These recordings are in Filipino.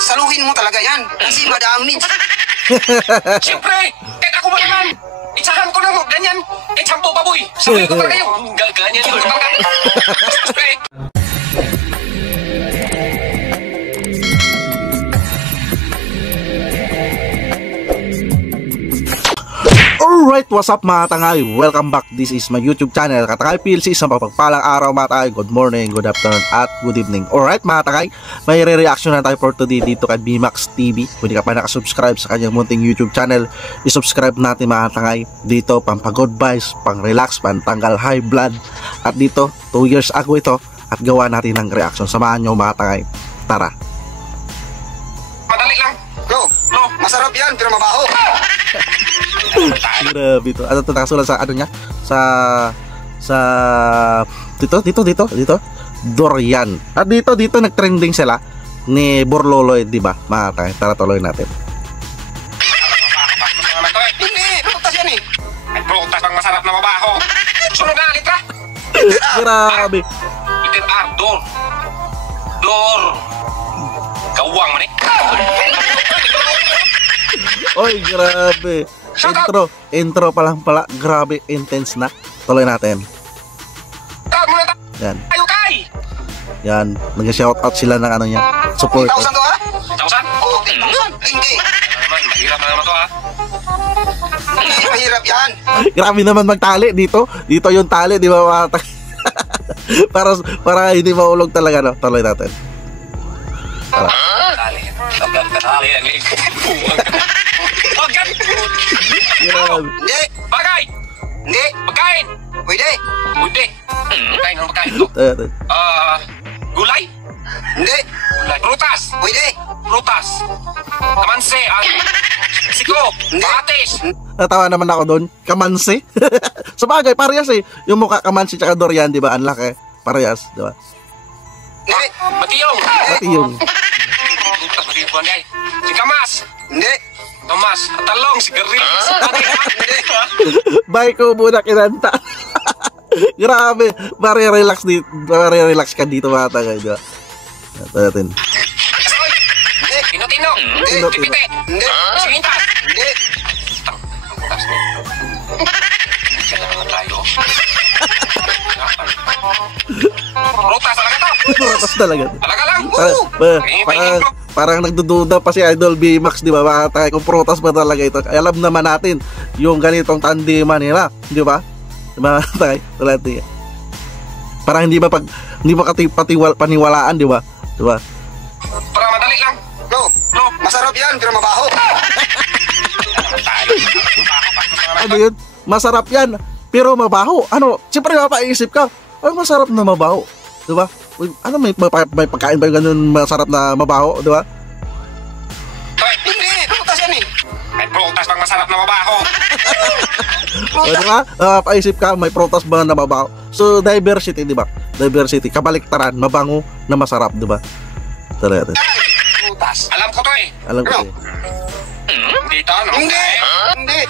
saluhin mo talaga yan. Kasi madami. Siyempre, kahit ako ba naman, itsahan ko na ganyan. Kahit 10 baboy. Sabihin ko talaga yung ganyan ko talaga. Siyempre. Alright, what's up mga tangay? Welcome back. This is my YouTube channel, Katangay PLC. Isang pagpagpalang araw mga tangay. Good morning, good afternoon, at good evening. Alright mga tangay, may re-reaction na tayo for today dito kay BMAX TV. Kung di ka pa nakasubscribe sa kanyang munting YouTube channel, isubscribe natin mga tangay. Dito, pampagod vibes, pang relax, pantanggal high blood. At dito, 2 years ago ito. At gawa natin ng reaction. Samahan nyo mga tangay. Tara. Madali lang. Bro, masarap yan pero mabaho. Grabe ito. Ano ito nakasulat sa ano niya? Dito. Dorian. At dito nagtrending sila ni Borloloy, di ba? Mga tayo, tara tuloy natin. Hindi, prutas yan eh. Ay, prutas ang masarap na mabaho. Sunod na, litra. Grabe. Itin ardor. Dor. Gawang man eh. Oy, grabe. Intro pa lang pala. Grabe, intense na. Tuloy natin. Tawag mo na Yan. tayo kay. Yan. Nag-shoutout sila ng ano niya. Support. 1,000 to ha? 1,000? Oo, 10,000. Hindi. Naman, mahirap na naman to ha. Hindi, mahirap yan. Grabe naman magtali dito. Dito yung tali, di ba mga tang- para hindi maulog talaga, no? Tuloy natin. Tara. Dali. Dali. Agad. Grabe. Hindi. Bagay. Hindi. Pagkain. Pwede. Pwede. Pagkain, ano pagkain to? Gulay. Hindi. Gulay. Prutas. Pwede. Prutas. Kamanse. Siko. Patis. Natawa naman ako doon. Kamansi. Sa bagay, parehas eh. Yung mukha kamansi tsaka durian, di ba? Ang laki. Parehas, di ba? Hindi. Matiyong. Pati yung Prutas. Matiyong buwan guys. Sikamas. Hindi. Tomas. Talong. Sigarilyo. Hindi. bye ko muna kinanta. Grabe. Relax ka dito mga tagay, di ba? Ito natin. Hindi. Tino-tino. Hindi. Pipite. Hindi. Singintas. Hindi. Prutas niya. Kaya naman tayo. Prutas. Talaga to. Prutas talaga. Talaga lang. Parang nagdududa pa si Idol BMAX, di ba? Mga tagay, kung prutas ba talaga ito. Alam naman natin yung ganitong tandiman nila, di ba? Mga tagay, talaga. Parang hindi ba paniwalaan, di ba? Di ba? Para madali lang. Bro, masarap yan pero mabaho. Ano yun? Masarap yan, pero mabaho. Ano? Siyempre mapaisip ka, ay masarap na mabaho. Diba? Ano, may pagkain ba yung ganun masarap na mabaho? Diba? Hindi. Prutas yan eh. Ay, prutas pang masarap na mabaho. Diba? Paisip ka, may prutas ba na mabaho? So, diversity, diba? Diversity. Kabaliktaran, mabango na masarap, diba? Talaga. Prutas. Alam ko to eh. Alam ko eh. Dito, no? Hindi. Hindi.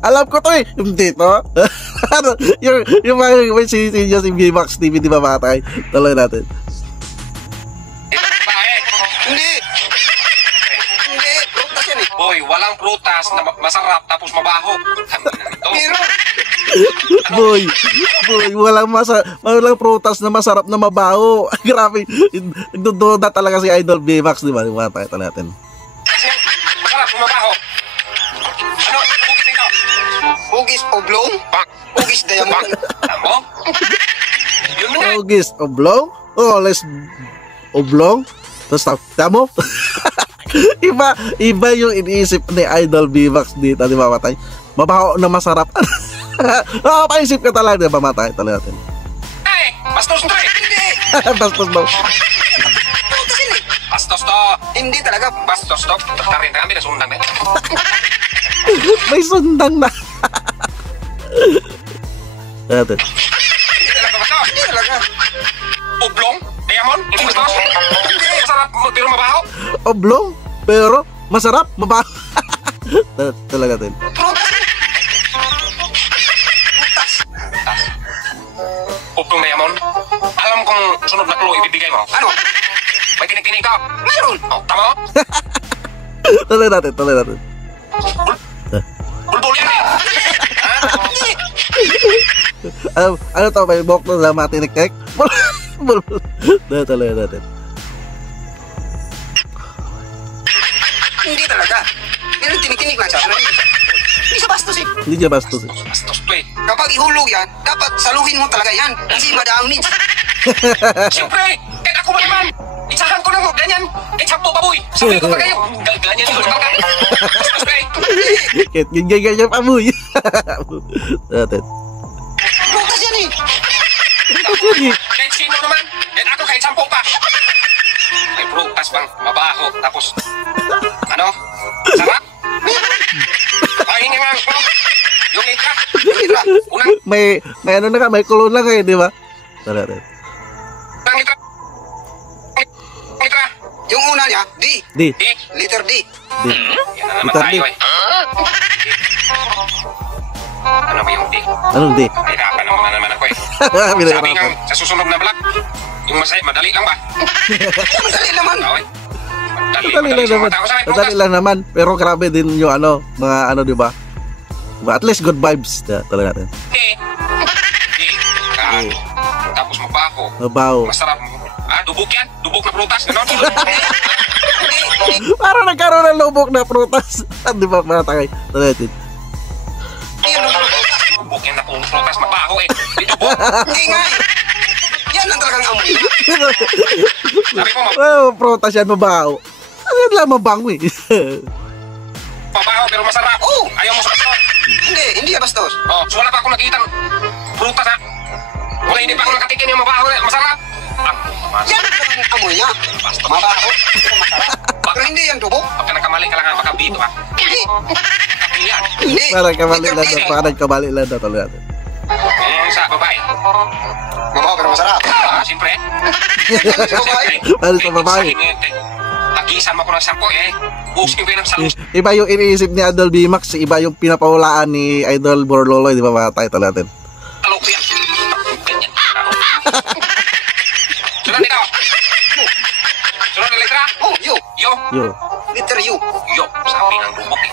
alam ko to eh. Yung dito. yung may sinisinyo si BMAX TV, di ba mga tayo? Tuloy natin. Hindi. Hindi. Prutas yan eh. Boy, walang prutas na masarap tapos mabaho. Pero. Boy, walang prutas na masarap na mabaho. Grabe. Nagdududa talaga si Idol BMAX, di ba? Mga tayo, tuloy natin. Masarap kung mabaho. Ano? Bukit ito. Hugis oblong. Hugis diamond. Tamo? Yun mo na. August oblong? Oh, let's oblong. Tapos tamo? iba yung iniisip ni Idol BMAX dito, di ba matay? Mabaho na masarap. Paisip ka talaga, di ba matay? Talaga natin. Eh, bastos to eh. Hindi. Bastos daw. Prutas yan eh. Bastos to. Hindi talaga. Bastos to. Tarin na kami na sundang eh. May sundang na. Natin. Hindi talaga bastos. Hindi talaga. Oblong? Diamond? Hindi bastos? Hindi. Masarap pero mabaho? Oblong, pero masarap, mabaho. Talaga natin. Prutas. Oblong diamond? Alam kong sunod na clue ibibigay mo. Ano? May tinig-tinig ka. Meron. Oh, tama? Tuloy natin. Bulbul yan eh. Ano to, may buhok na lang matinik-tik? Bulbul. Tuloy natin. Hindi talaga. Pero tinikinig lang siya. Hindi siya bastos eh. Hindi siya bastos eh. Bastos to eh. Kapag ihulog yan, dapat saluhin mo talaga yan. Kasi madaang needs. Siyempre, kahit ako ba naman, itsahan ko ng ganyan, kahit 10 baboy. Sabi ko pa kayo, ganyan yung lugar ka. Bastos to eh. Kahit ganyan pa mo. Natin. Bukas yan eh. Kahit sino naman, kahit ako kahit 10 pa. May prutas bang mabaho, tapos, ano, sarap? Ay, hindi nga, yung litra, unang May ano na ka, may kulon na kayo, di ba? Tuloy natin. litra, litra, Yung una niya, D. Di. Letter D. Di. Yan na naman Liter D. tayo eh. Ano ba yung D? Anong di? Hirapan naman ako eh. Sabi nga, sa susunod na vlog, yung madali lang ba? Madali naman. Okay. Madali lang naman. Madali lang naman. Pero grabe din yung ano, mga ano, di ba? At least good vibes. Tuloy natin. Tapos mabaho. Mabaho. Masarap. Dubok yan? Dubok na prutas, gano'n? Parang nagkaroon ng lubok na prutas. Di ba, mga takay? Tuloy natin. Dubok yan na prutas, mabaho eh. Di dubok. Hindi nga eh. Yan ang talagang amoy. Sabi mo, Oh, prutas yan, mabaho. Ano yan lang, mabango eh. mabaho pero masarap. Oh. Ayaw mo sa kasot. Hindi yan bastos. Oh, so wala pa ako nakita ng prutas ha. Wala, hindi pa ako nakatikin yung mabaho na masarap. Yan ang talagang amoy niya. Mabaho. Pero masarap. Pero hindi yan dubok. Pagka nagkamali ka lang ha, makabito ha. Hindi. Kapilyan. Hindi. Parang kamali lang Letter na, D. parang kamali lang na. Tuloy natin. Sa babae. Mabaho pero masarap. Siyempre. Babae. Ano sa babae? Tagisan mo ko ng sampo eh. Busin ko yun ng salus. Iba yung iniisip ni Idol B-Max, iba yung pinapawalaan ni Idol Borloloy, di ba mga title natin? Alok ko yan. Ganyan. Sunod dito. Sunod na letra. Oh, you. Yo. Yo, Letter U. Yo. Sabi ng bubok eh.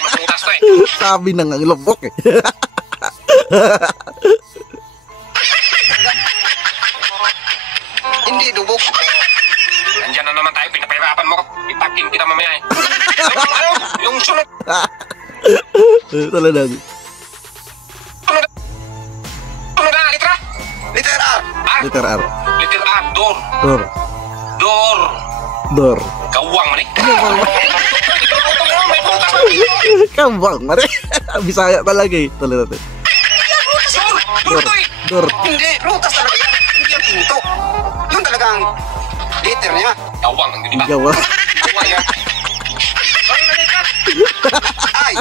Masutas to eh. sabi ng ang lubok eh. Hindi dubok. Nandyan na naman tayo. Pinapahirapan mo. Itakin kita mamaya eh. Ano? Yung sunod. Tuloy natin. Sunod na letra. Letter R. R. Letter R. Letter R. Door. Dor. Door. Dor. Gawang man eh. May prutas na. Kambang, mare. Bisaya talaga eh. Tuloy natin. Door to eh. Dor. Hindi. Prutas talaga yan. Hindi yan pinto. Yun talagang letter niya. Gawang ang di ba? Gawa. Gawang yan. Sunod na letra. Ay.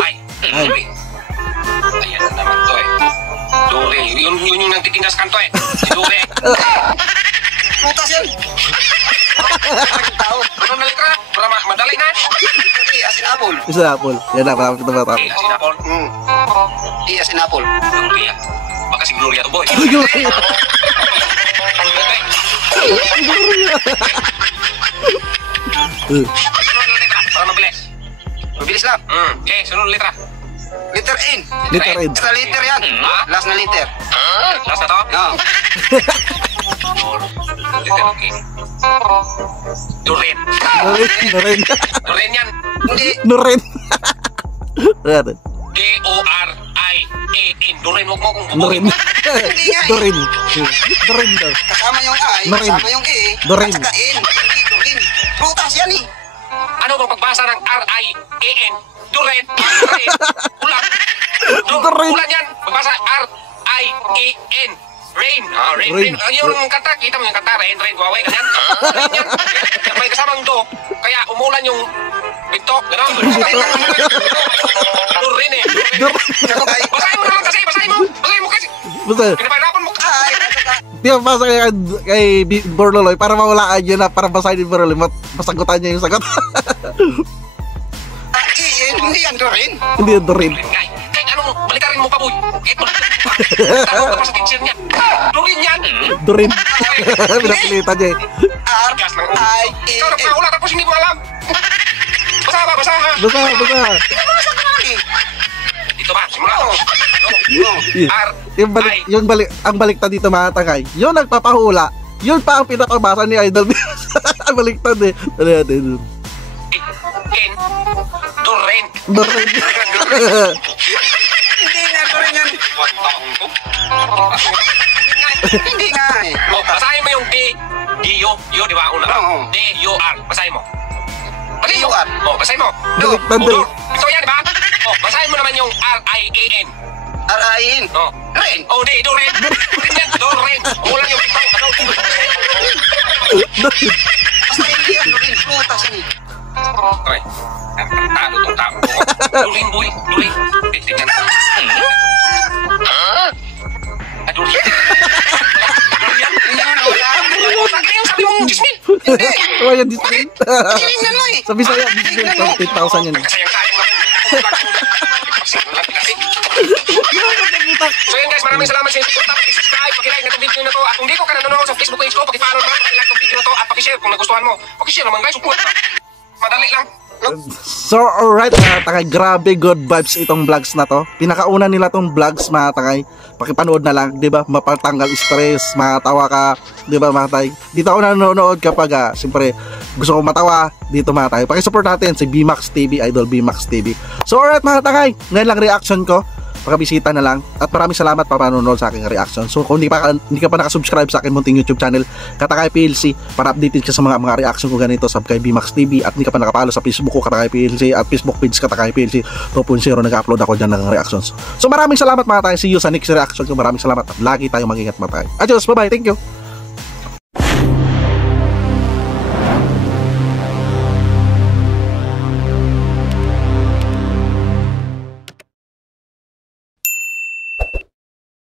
Ay. Dore. Ayan na naman to eh. Dore. Yun yung nagtitindas kanto eh. Si Dore. Prutas yan. Ang tao. Ano na letra? Para madali na. E as in apple. Isa na, Paul. Yan na, parang kita matapos. Eh, asinapol. E as in apple. Gloria. Baka si Gloria to boy. Sunod na letra. Para mabilis. Mabilis lang. Okay, sunod na letra. Letter N. Letter N. Last na letter yan. Last na letter. Last na to? Ah. Letter N. Duren. Noren. Duren yan. Hindi. Noren. Tuloy natin. D-O-R-I-A-N. Duren, huwag mo kong Noren. bubugin. Hindi nga eh. Dorin. Dorin daw. Kasama yung I, Marin. kasama yung E, Dorin. at saka N. Hindi Dorin. Prutas yan eh. Ano bang pagbasa ng R-I-A-N? Duren. Duren. Ulan. Duren. Ulan yan. Pagbasa R-I-A-N. Rain. Rain. Rain. Yung kanta, kita mo yung kanta. Rain, rain, Huawei, ganyan. Rain yan. May kasamang do. Kaya umulan yung pinto. Gano'n. Duren eh. Durin. Basahin mo naman kasi. Basahin mo. Basahin mo kasi. Basta, Pinapahirapan mo. Ay, di ba basa kay Borloloy para mawalaan niya na para basahin ni Borloloy, masagutan niya yung sagot. E, N, hindi yan Dorin. Hindi yung Dorin. Kahit anong Balitarin mo pa, boy. Ito. Tawag pa sa teacher niya. Durin yan. Durin. Pinapilitan niya eh. Gas ng ulo. Ikaw nagpahula tapos hindi mo alam. Basa ba? Basa ha? Basta. Nabasa ka nga eh. Dito ba? Simula. R. Ang baliktad dito mga tangay. Yung nagpapahula, yun pa ang pinakabasa ni Idol. Ang baliktad eh. Ano natin? Ken. Durin. Durin. Hindi nga ko rin yan. Hindi nga eh. Oh, basahin mo yung D. D-U. U, di ba? Una. Oo. D-U-R. Basahin mo. Basahin mo. D-U-R. Oh, basahin mo. Baliktad Oh, eh. Ito yan, di ba? Oh, basahin mo naman yung R-I-A-N. R-I-N. Oh. Ren. Oh, di. Durin. Durin yan. Durin. Ulan yung bitaw. Ano? Basta hindi yan rin. Putas ni. Okay. Talo tong tao. Durin, boy. Durin. Tingnan mo. Durin. Durin yan. Hindi mo na wala. Sabi mo, Gismin. Hindi. Oh, yan discount. Tingnan mo eh. Sa Bisaya, discount 10,000 yun. Sayang-sayang na. So yun guys, maraming salamat sa inyo. Pag-subscribe, pag-like na itong video na to. At kung di ko ka nanonood sa Facebook page ko, pag-follow naman, pag-like itong video na to at pag-share kung nagustuhan mo. Pag-share naman guys, support. Madali lang. So alright mga tangay, grabe good vibes itong vlogs na to. Pinakauna nila tong vlogs mga tangay. Pakipanood na lang, 'di ba? Mapatanggal stress, matawa ka, 'di ba mga tangay? Dito ako nanonood kapag siyempre gusto ko matawa dito mga tangay. Paki-support natin si BMAX TV, Idol BMAX TV. So alright mga tangay, ngayon lang reaction ko. Pakabisita na lang at maraming salamat pa panonood sa aking reaction. So kung hindi ka pa nakasubscribe sa akin munting YouTube channel Katakay PLC para updated ka sa mga reaction ko ganito, sub kay BMAX TV at hindi ka pa nakapalo sa Facebook ko Katakay PLC at Facebook page Katakay PLC 2.0, nag-upload ako dyan ng reactions. So maraming salamat mga tayo, see you sa next reaction ko. Maraming salamat at lagi tayong mag-ingat mga tayo. Adios, bye bye, thank you.